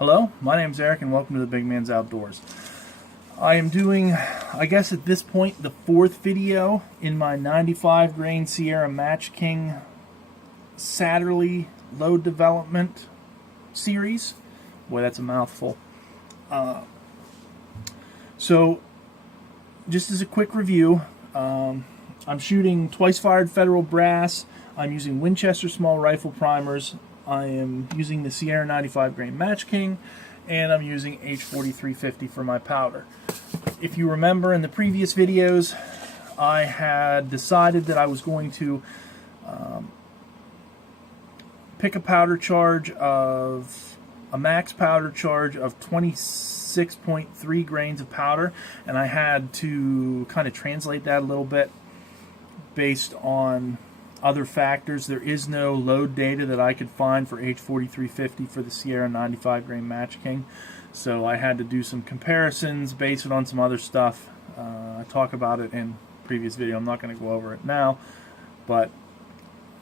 Hello, my name's Eric and welcome to the Big Man's Outdoors. I am doing, I guess at this point, the fourth video in my 95 grain Sierra MatchKing Satterlee load development series. Boy, that's a mouthful. So, just as a quick review, I'm shooting twice-fired Federal brass. I'm using Winchester small rifle primers. I am using the Sierra 95 grain MatchKing, and I'm using H4350 for my powder. If you remember in the previous videos, I had decided that I was going to pick a powder charge of a max powder charge of 26.3 grains of powder, and I had to kind of translate that a little bit based on other factors. There is no load data that I could find for H4350 for the Sierra 95 grain MatchKing, so I had to do some comparisons, base it on some other stuff. I talk about it in previous video. I'm not going to go over it now, but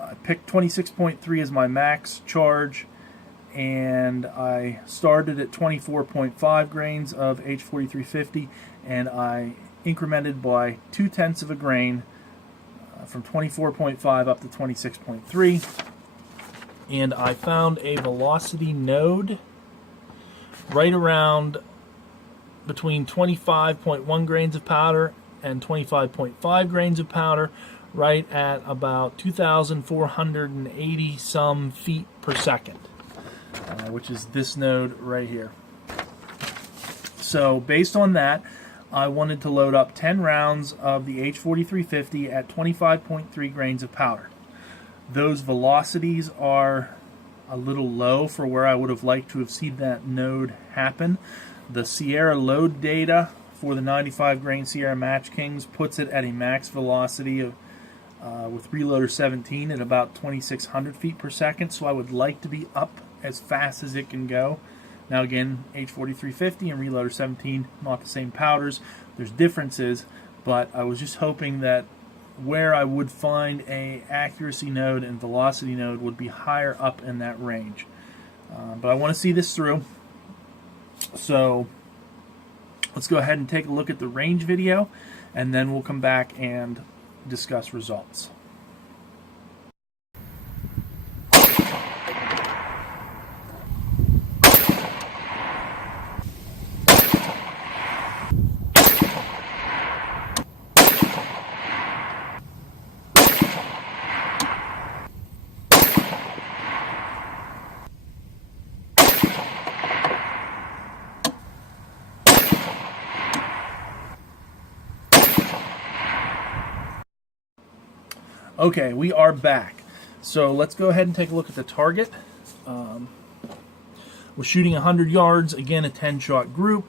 I picked 26.3 as my max charge, and I started at 24.5 grains of H4350, and I incremented by 0.2 of a grain from 24.5 up to 26.3, and I found a velocity node right around between 25.1 grains of powder and 25.5 grains of powder, right at about 2,480 some feet per second, which is this node right here. So based on that, I wanted to load up 10 rounds of the H4350 at 25.3 grains of powder. Those velocities are a little low for where I would have liked to have seen that node happen. The Sierra load data for the 95 grain Sierra MatchKings puts it at a max velocity of with reloader 17 at about 2,600 feet per second, so I would like to be up as fast as it can go. Now again, H4350 and reloader 17, not the same powders. There's differences, but I was just hoping that where I would find a accuracy node and velocity node would be higher up in that range. But I want to see this through. So let's go ahead and take a look at the range video, and then we'll come back and discuss results. Okay, we are back. So let's go ahead and take a look at the target. We're shooting 100 yards, again a 10-shot group.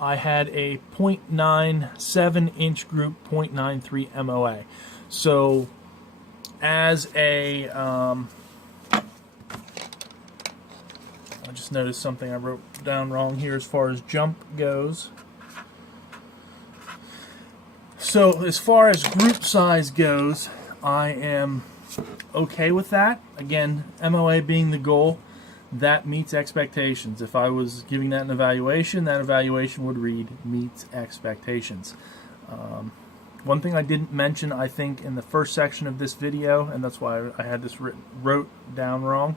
I had a 0.97 inch group, 0.93 MOA. So as a, I just noticed something I wrote down wrong here as far as jump goes. So as far as group size goes, I am okay with that. Again, MOA being the goal, that meets expectations. If I was giving that evaluation would read meets expectations. One thing I didn't mention, I think, in the first section of this video, and that's why I had this wrote down wrong.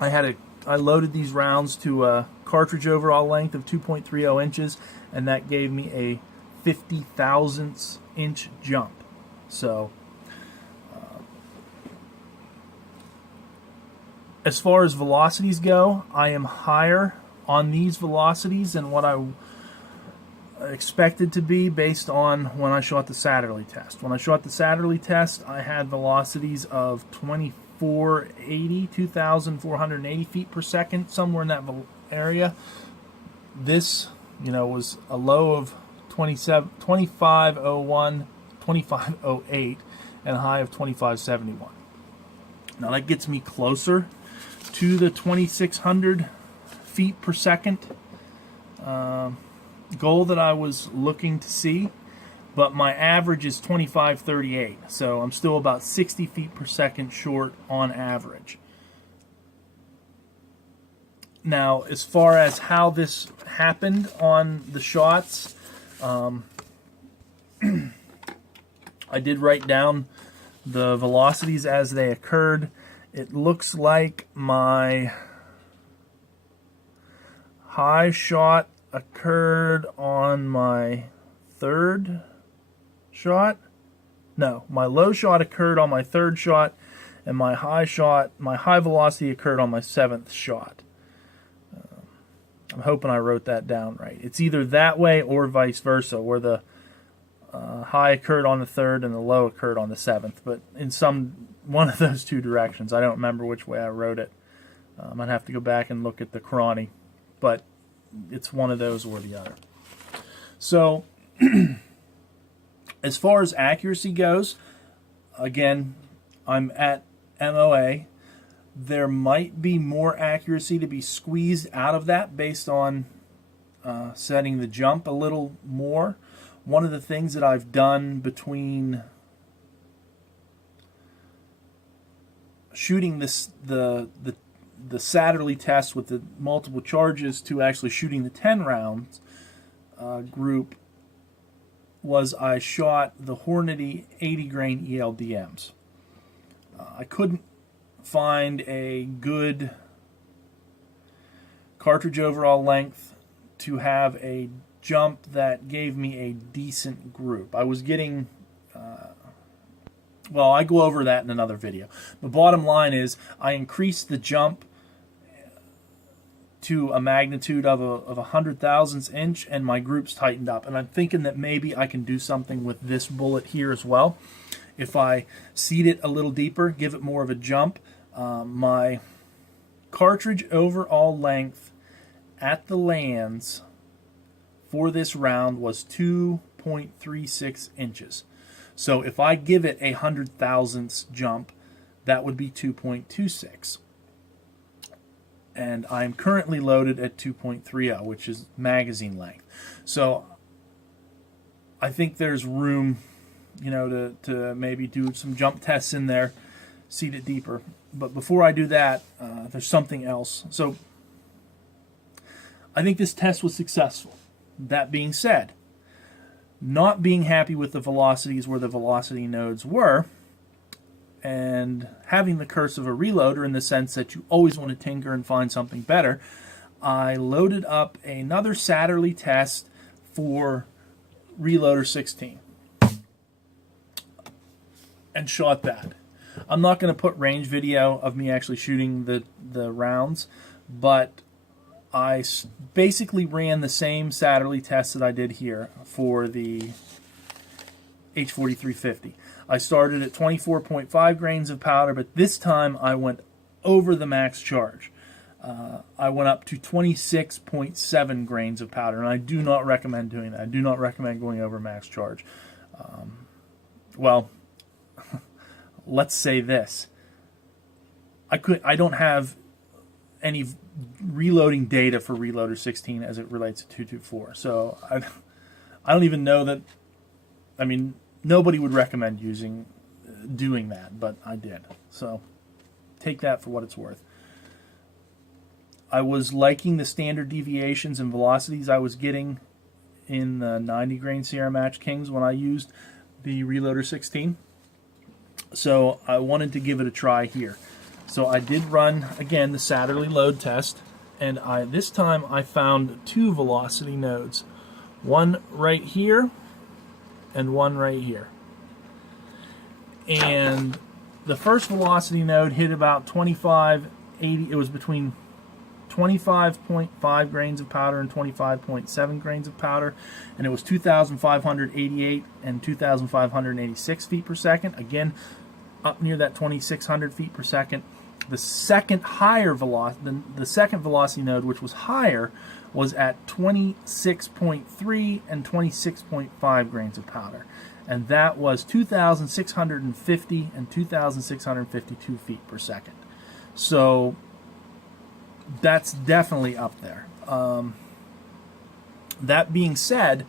I loaded these rounds to a cartridge overall length of 2.30 inches, and that gave me a 50 thousandths inch jump. So as far as velocities go, I am higher on these velocities than what I expected to be based on when I shot the Satterlee test. When I shot the Satterlee test, I had velocities of 2,480 feet per second, somewhere in that area. This, was a low of 2501, 2508, and a high of 2571. Now that gets me closer to the 2,600 feet per second goal that I was looking to see, but my average is 2538, so I'm still about 60 feet per second short on average. Now, as far as how this happened on the shots, I did write down the velocities as they occurred. It looks like my high shot occurred on my third shot. No, my low shot occurred on my third shot, and my high velocity occurred on my seventh shot. I'm hoping I wrote that down right. It's either that way or vice versa, where the high occurred on the third and the low occurred on the seventh. But in one of those two directions, I don't remember which way I wrote it. I'd have to go back and look at the chrony, but it's one of those or the other. So, as far as accuracy goes, again, I'm at MOA. There might be more accuracy to be squeezed out of that based on setting the jump a little more. One of the things that I've done between shooting the Satterlee test with the multiple charges to actually shooting the 10 rounds group was I shot the Hornady 80 grain ELDMs. I couldn't find a good cartridge overall length to have a jump that gave me a decent group. I was getting, well, I go over that in another video. The bottom line is I increased the jump to a magnitude of a 100,000th inch, and my groups tightened up. And I'm thinking that maybe I can do something with this bullet here as well. If I seat it a little deeper, give it more of a jump. My cartridge overall length at the lands for this round was 2.36 inches. So if I give it a 100,000th jump, that would be 2.26. And I'm currently loaded at 2.30, which is magazine length. So I think there's room, you know, to maybe do some jump tests in there, seat it deeper. But before I do that, there's something else. So I think this test was successful. That being said, not being happy with the velocities where the velocity nodes were, and having the curse of a reloader in the sense that you always want to tinker and find something better, I loaded up another Satterlee test for Reloader 16 and shot that. I'm not going to put range video of me actually shooting the rounds, but I basically ran the same Satterlee test that I did here for the H4350. I started at 24.5 grains of powder, but this time I went over the max charge. I went up to 26.7 grains of powder, and I do not recommend doing that. I do not recommend going over max charge. Well, let's say this. I don't have any reloading data for Reloader 16 as it relates to 224. So I don't even know that. I mean, nobody would recommend doing that, but I did. So take that for what it's worth. I was liking the standard deviations and velocities I was getting in the 90 grain Sierra MatchKings when I used the Reloader 16. So I wanted to give it a try here. So I did run, again, the Satterlee load test, and this time I found two velocity nodes. One right here and one right here. And the first velocity node hit about 25.80. It was between 25.5 grains of powder and 25.7 grains of powder, and it was 2,588 and 2,586 feet per second. Again, up near that 2,600 feet per second. The second velocity node, which was higher, was at 26.3 and 26.5 grains of powder, and that was 2,650 and 2,652 feet per second. So that's definitely up there. That being said,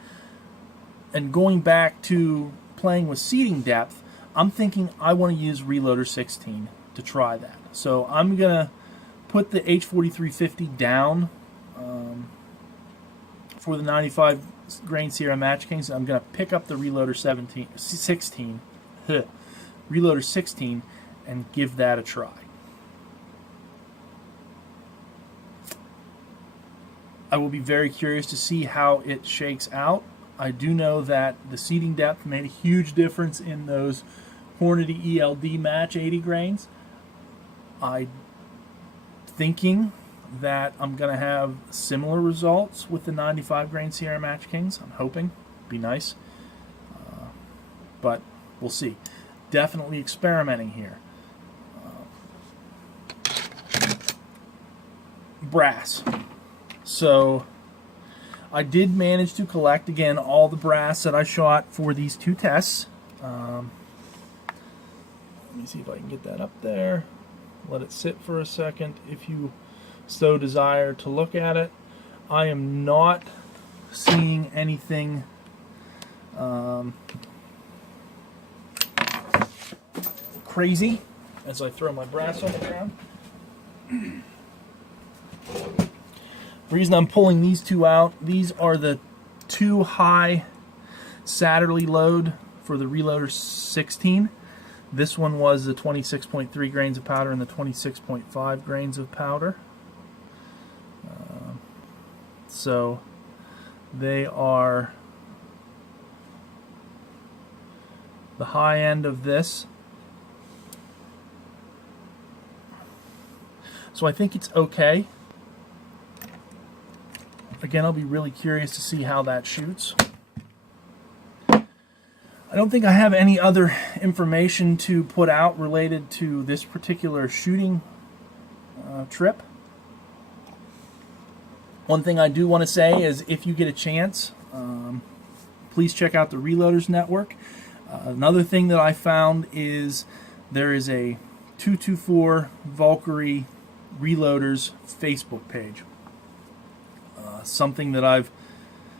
and going back to playing with seating depth, I'm thinking I want to use Reloader 16 to try that. So I'm going to put the H4350 down for the 95 grain Sierra MatchKings. I'm going to pick up the Reloader 16, Reloader 16, and give that a try. I will be very curious to see how it shakes out. I do know that the seating depth made a huge difference in those Hornady ELD match 80 grains. I'm thinking that I'm going to have similar results with the 95 grain Sierra MatchKings. I'm hoping. Be nice. But we'll see. Definitely experimenting here. Brass. So I did manage to collect, again, all the brass that I shot for these two tests. Let me see if I can get that up there. Let it sit for a second if you so desire to look at it. I am not seeing anything crazy as I throw my brass on the ground. The reason I'm pulling these two out, these are the two high Satterlee load for the Reloader 16. This one was the 26.3 grains of powder and the 26.5 grains of powder. So they are the high end of this. So I think it's okay. Again, I'll be really curious to see how that shoots. I don't think I have any other information to put out related to this particular shooting trip. One thing I do want to say is if you get a chance, please check out the Reloaders Network. Another thing that I found is there is a 224 Valkyrie Reloaders Facebook page. Something that I've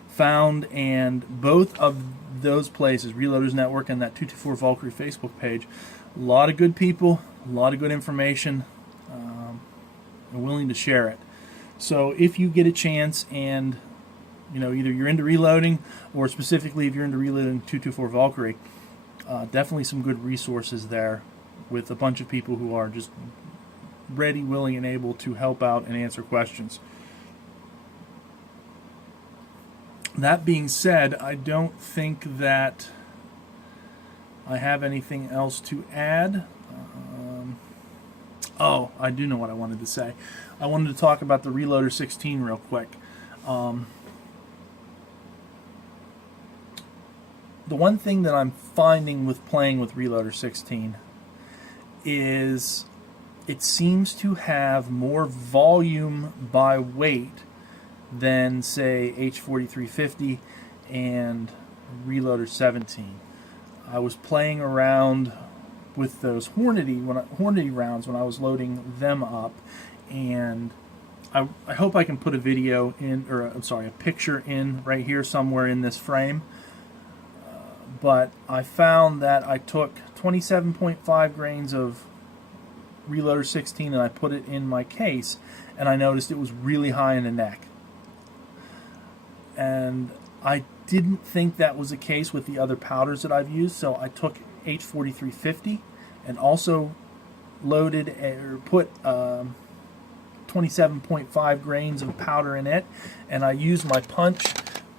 found, and both of those places, Reloaders Network and that 224 Valkyrie Facebook page, a lot of good people, a lot of good information, and willing to share it. So if you get a chance, and either you're into reloading, or specifically if you're into reloading 224 Valkyrie, definitely some good resources there with a bunch of people who are just ready, willing, and able to help out and answer questions. That being said, I don't think that I have anything else to add. Oh, I do know what I wanted to say. I wanted to talk about the Reloader 16 real quick. The one thing that I'm finding with playing with Reloader 16 is it seems to have more volume by weight than, say, H4350 and Reloader 17. I was playing around with those Hornady rounds when I was loading them up, and I hope I can put a video in, or I'm sorry, a picture in right here somewhere in this frame. But I found that I took 27.5 grains of Reloader 16 and I put it in my case, and I noticed it was really high in the neck. And I didn't think that was the case with the other powders that I've used, so I took H4350 and also loaded or put 27.5 grains of powder in it, and I used my punch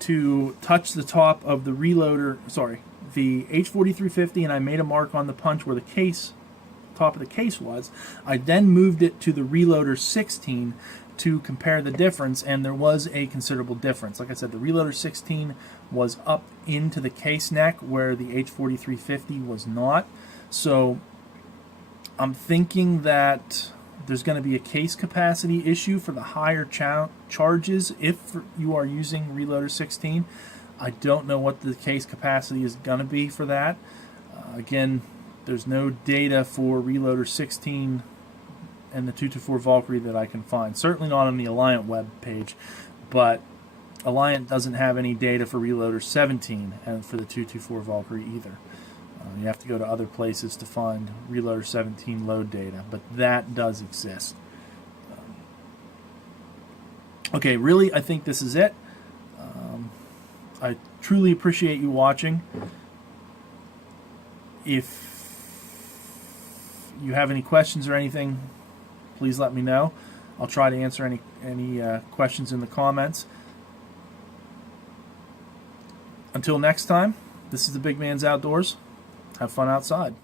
to touch the top of the the H4350, and I made a mark on the punch where the top of the case was. I then moved it to the Reloader 16 to compare the difference, and there was a considerable difference. Like I said, the Reloader 16 was up into the case neck where the H4350 was not. So I'm thinking that there's going to be a case capacity issue for the higher charges if you are using Reloader 16. I don't know what the case capacity is going to be for that. Again, there's no data for Reloader 16 and the 224 Valkyrie that I can find. Certainly not on the Alliant web page, but Alliant doesn't have any data for Reloader 17 and for the 224 Valkyrie either. You have to go to other places to find Reloader 17 load data, but that does exist. Okay, really, I think this is it. I truly appreciate you watching. If you have any questions or anything, please let me know. I'll try to answer any questions in the comments. Until next time, this is the Big Man's Outdoors. Have fun outside.